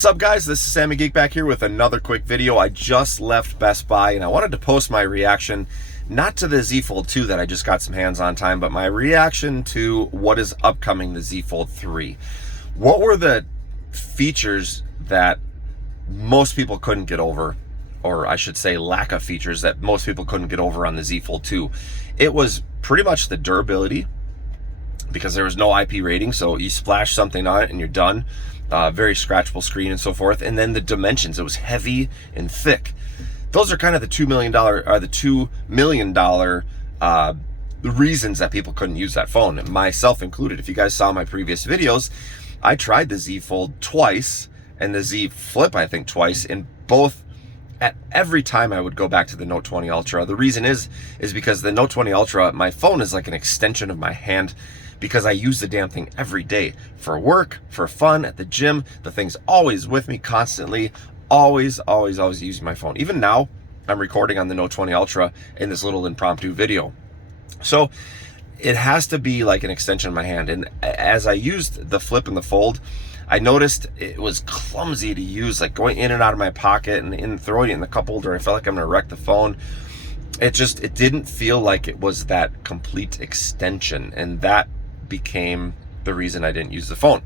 What's up, guys? This is Sammy Geek back here with another quick video. I just left Best Buy and I wanted to post my reaction, not to the Z Fold 2 that I just got some hands-on time, but my reaction to what is upcoming, the Z Fold 3. What were the features that most people couldn't get over, or I should say lack of features that most people couldn't get over on the Z Fold 2? It was pretty much the durability, because there was no IP rating, so you splash something on it and you're done. Very scratchable screen and so forth. And then the dimensions, it was heavy and thick. Those are kind of the $2 million reasons that people couldn't use that phone, myself included. If you guys saw my previous videos, I tried the Z Fold twice and the Z Flip, I think, twice, and both, at every time I would go back to the Note 20 Ultra. The reason is because the Note 20 Ultra, my phone is like an extension of my hand, because I use the damn thing every day for work, for fun, at the gym. The thing's always with me constantly, always using my phone. Even now, I'm recording on the Note 20 Ultra in this little impromptu video. So it has to be like an extension of my hand. And as I used the Flip and the Fold, I noticed it was clumsy to use, like going in and out of my pocket and throwing it in the cup holder. I felt like I'm gonna wreck the phone. It didn't feel like it was that complete extension, and that became the reason I didn't use the phone.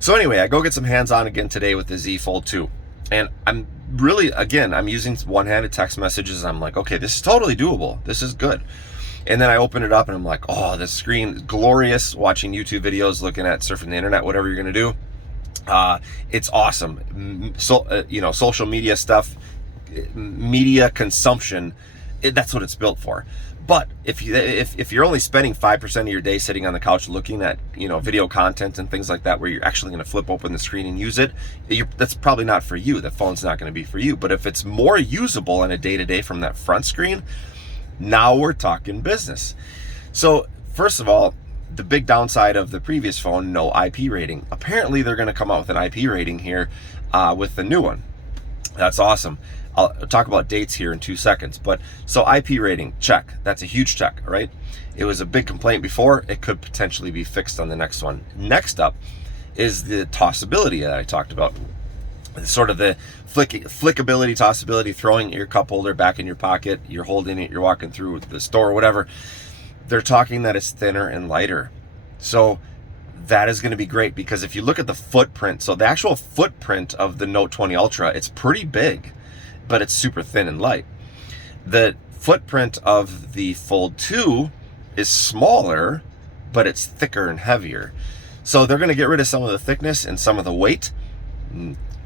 So anyway, I go get some hands-on again today with the Z Fold 2. And I'm really, again, I'm using one-handed text messages. I'm like, okay, this is totally doable. This is good. And then I open it up and I'm like, oh, the screen is glorious. Watching YouTube videos, looking at surfing the internet, whatever you're gonna do. It's awesome. So, social media stuff, media consumption, that's what it's built for. But if you're only spending 5% of your day sitting on the couch looking at video content and things like that, where you're actually going to flip open the screen and use it, that's probably not for you. The phone's not going to be for you. But if it's more usable on a day-to-day from that front screen, now we're talking business. So first of all, the big downside of the previous phone, no IP rating. Apparently they're going to come out with an IP rating here with the new one. That's awesome. I'll talk about dates here in 2 seconds. But so IP rating, check. That's a huge check, right? It was a big complaint before. It could potentially be fixed on the next one. Next up is the tossability that I talked about. Sort of the flickability, tossability, throwing your cup holder back in your pocket. You're holding it, you're walking through the store, whatever. They're talking that it's thinner and lighter. So that is going to be great, because if you look at the footprint, so the actual footprint of the Note 20 Ultra, it's pretty big, but it's super thin and light. The footprint of the Fold 2 is smaller, but it's thicker and heavier. So they're going to get rid of some of the thickness and some of the weight.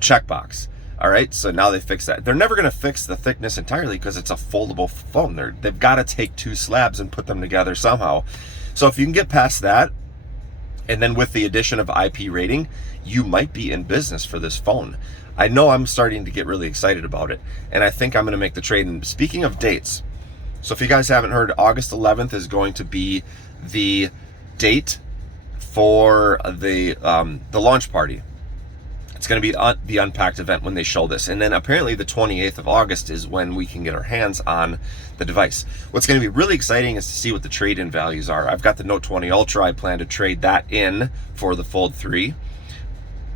Checkbox. All right, so now they fix that. They're never going to fix the thickness entirely, because it's a foldable phone. They've got to take two slabs and put them together somehow. So if you can get past that, and then with the addition of IP rating, you might be in business for this phone. I know I'm starting to get really excited about it, and I think I'm going to make the trade. And speaking of dates, so if you guys haven't heard, August 11th is going to be the date for the launch party. It's going to be the Unpacked event when they show this. And then apparently the 28th of August is when we can get our hands on the device. What's going to be really exciting is to see what the trade-in values are. I've got the Note 20 Ultra. I plan to trade that in for the Fold 3.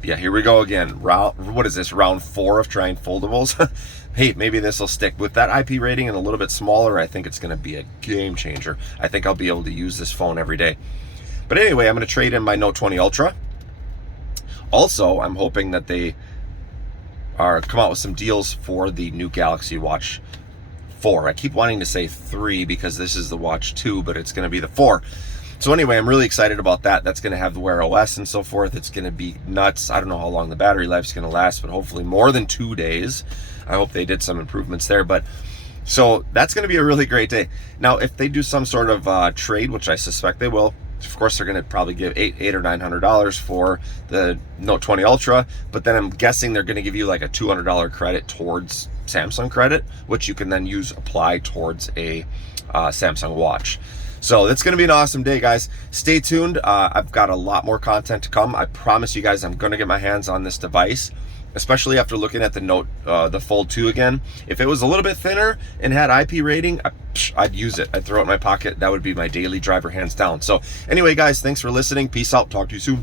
Yeah, here we go again. What is this, round 4 of trying foldables? Hey, maybe this will stick. With that IP rating and a little bit smaller, I think it's going to be a game changer. I think I'll be able to use this phone every day. But anyway, I'm going to trade in my Note 20 Ultra. Also, I'm hoping that they come out with some deals for the new Galaxy Watch 4. I keep wanting to say 3 because this is the Watch 2, but it's going to be the 4. So anyway, I'm really excited about that. That's going to have the Wear OS and so forth. It's going to be nuts. I don't know how long the battery life is going to last, but hopefully more than 2 days. I hope they did some improvements there. But so that's going to be a really great day. Now, if they do some sort of trade, which I suspect they will, of course, they're going to probably give $800 or $900 for the Note 20 Ultra, but then I'm guessing they're going to give you like a $200 credit towards Samsung credit, which you can then apply towards a Samsung watch. So it's going to be an awesome day, guys. Stay tuned. I've got a lot more content to come. I promise you guys I'm going to get my hands on this device, especially after looking at the Fold 2 again. If it was a little bit thinner and had IP rating, I'd use it. I'd throw it in my pocket. That would be my daily driver, hands down. So anyway, guys, thanks for listening. Peace out. Talk to you soon.